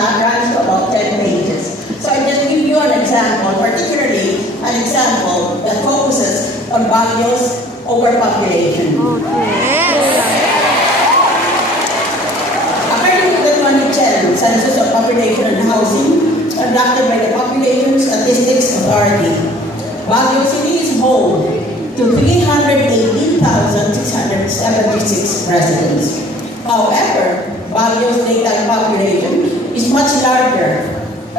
runs to about 10 pages. So I just give you an example, particularly an example that focuses on Baguio's overpopulation. According to the 2010 Census of Population and Housing, conducted by the Population Statistics Authority, Baguio City is home to 318,676 residents. However, Baguio's daytime population is much larger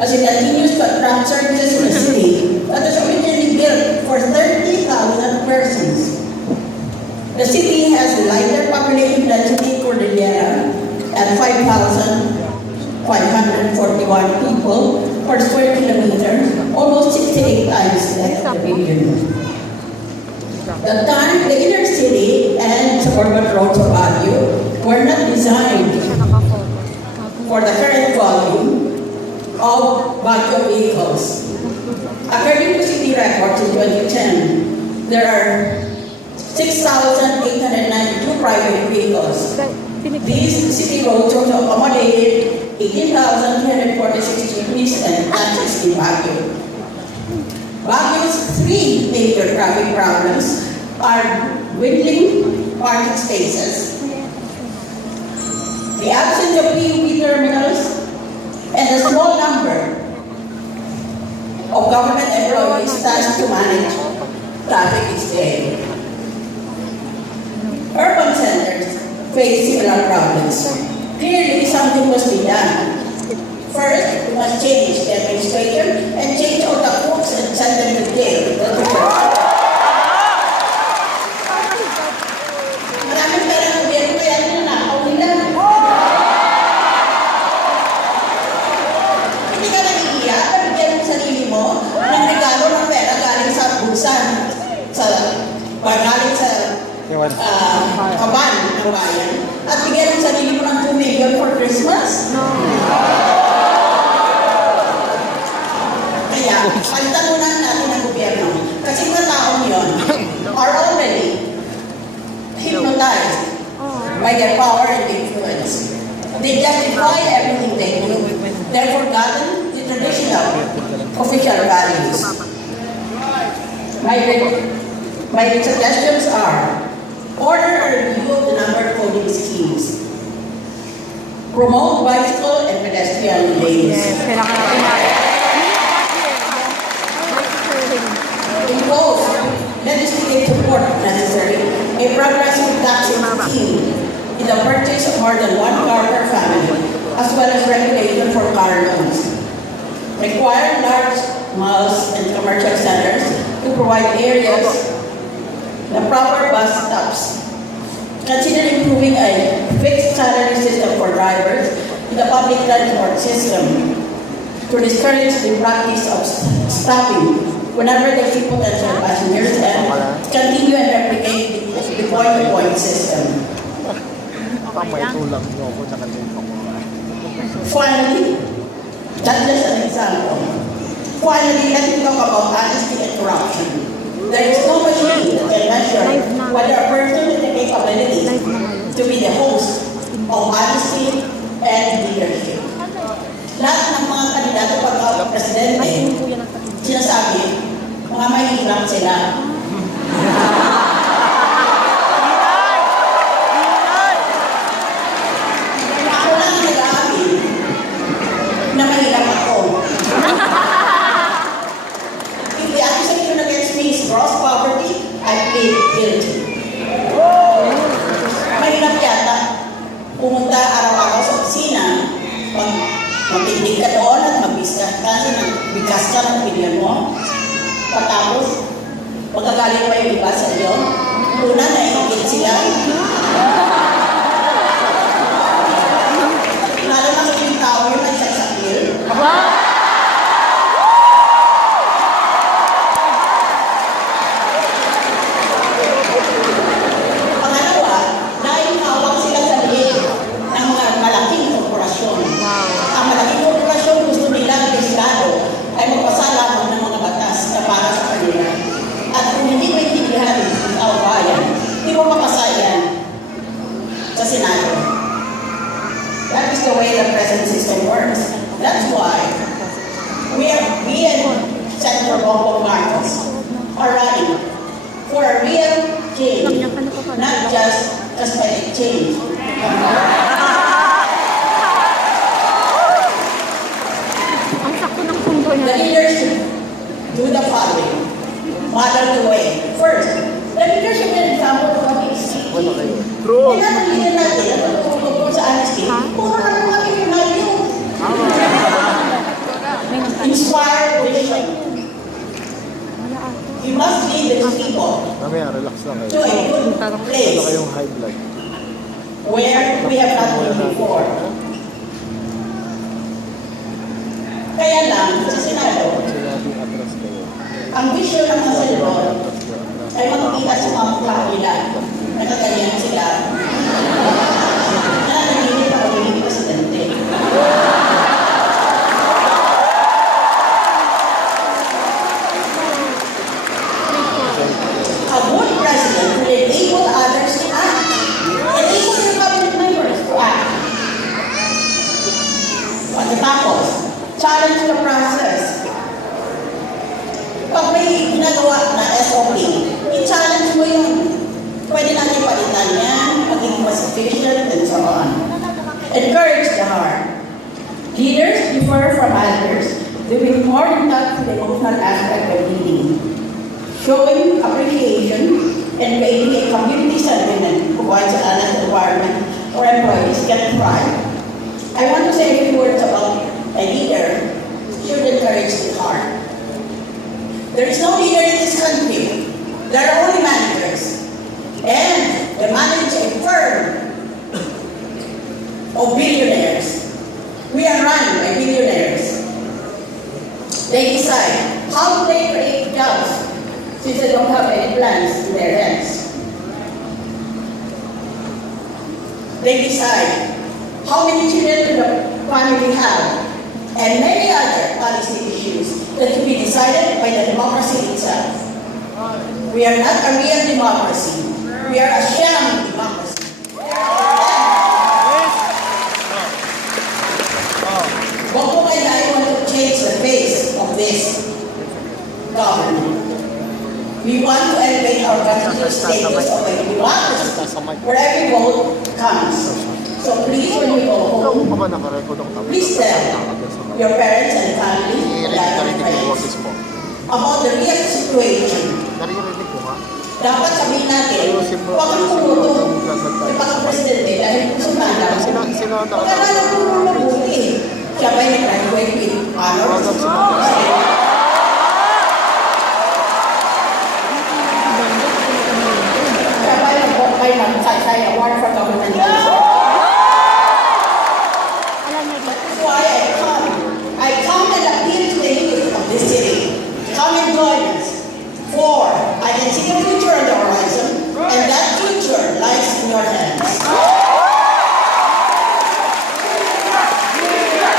as it continues to attract services in the city that was originally built for 30,000 persons. The city has a lighter population density Cordillera at 5,541 people per square kilometer, almost 68 times less than the region. The inner city and suburban roads of Baguio were not designed for the current volume of Baguio vehicles. According to city records in 2010, there are 6,892 private vehicles. These city roads also accommodated 18,346 jeepneys and taxis in Baguio. Baguio's three major traffic problems are dwindling parking spaces, the absence of PUP terminals, and a small number of government employees tasked to manage traffic each day. Urban centers face similar problems. Clearly, something must be done. First, we must change the administration and change all the cooks and send them to jail. Maraming pera ng gobyerno kaya ninanakaw nila. Hindi ka nagigiya, nabigyan mo sarili mo ng regalo ng pera galing sa bulsan, galing sa kaban ng bayan, at bigyan mo sarili mo ng 2 million for Christmas. Kaya, pagtalunan natin ang gobyerno. Kasi mga taong yun are already hypnotized by their power and influence. They justify everything they do. They've forgotten the traditional official values. My suggestions are: order a review of the number coding schemes. Promote bicycle and pedestrian lanes. Impose legislative support if necessary, a progressive taxing scheme in the purchase of more than one car per family, as well as regulation for car loans. Require large malls and commercial centers to provide areas, the proper bus stops. Consider improving a fixed salary system for drivers in the public transport system to discourage the practice of stopping whenever they see potential passengers and continue and replicate the point-to-point system. Finally, that's just an example. Finally, let me talk about honesty and corruption. There is no machine that can measure whether a person has the capability to be the host of honesty and leadership. Lahat ng mga kandidato pagka-presidente, sinasabi, mga mahihirap sila. Ako lang nag-aamin na mahirap ako. If the accusation against me is gross poverty, I plead guilty. Mahirap yata pumunta araw-araw sa opisina, magtindig ka doon at magbiskas ka ng opinion mo. Patapos, magkagaling pa yung iba sa iyo. Una, naihigit sila. Lalo na sa yung tao yun ay saksakil. Pangalawa, naihawak sila sa liit ng mga malaking korporasyon. Ang malaking korporasyon gusto nilang Estado ay magpasalamat ng mga batas na para sa kanila. At kung hindi maintindihan ng tao bayan, hindi mo mapasa yan sa Senado. That is the way the present system works. That's why we and Senator Bongbong Marcos are running for a real change, not just cosmetic change. Ang sakto ng pundo The niya. leaders should do the following. Model the way. First, the leaders should be an example of honesty. True. Kaya ang leader natin, ang tutulog sa honesty, puro na lang kami yung value. Inspire vision. You must lead the people Mamaya, relax lang to kayo. a good Ano place kayong high blood? where we have not been before. Kaya lang, sa Senado, Sinabing atras kayo. ang vision ng mga senador ay makikita sa mga mukha nila. Nakaganyan sila. Na nagiging pagiging presidente. A good president will enable others to act. Enable your cabinet members to act. Pagkatapos, challenge the process. Pag may ginagawa na SOP, i-challenge mo yun. Pwede natin palitan yan, maging mas efficient, and so on. Encourage the heart. Leaders differ from others. They will more in touch with the emotional aspect of leading. Showing appreciation and creating a community sentiment provides an honest environment for employees can thrive. I want to say a few words about a leader should encourage the heart. There is no leader in this country. There are only managers. And they manage a firm of billionaires. We are run by billionaires. They decide how they create jobs since they don't have any plans in their heads. They decide how many children the family have and many other policy issues that will be decided by the democracy itself. We are not a real democracy. We are a sham democracy. I want to change the face of this government. We want to elevate our country's status of a democracy where every vote counts. So please, when we go Ako home, pa ba nakarecord ang tama? please tell your parents and family that are Narinig ko friends po. about the real situation. Narinig ko nga. Dapat sabihin natin, huwag kang pumuto. May pagka-presidente dahil gusto na lang. Pagka nalang puro mabuti. Siya ba yung graduate with honors?